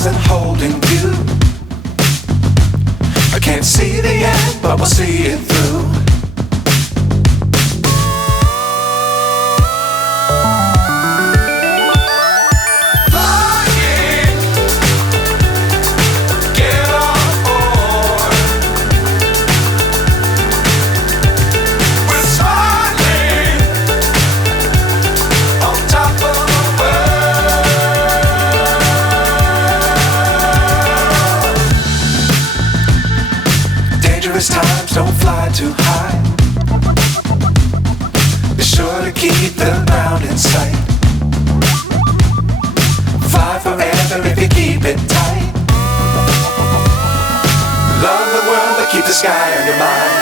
stars and holding you. I can't see the end, but we'll see it through. Times don't fly too high. Be sure to keep the ground in sight. Fly forever if you keep it tight. Love the world but keep the sky on your mind.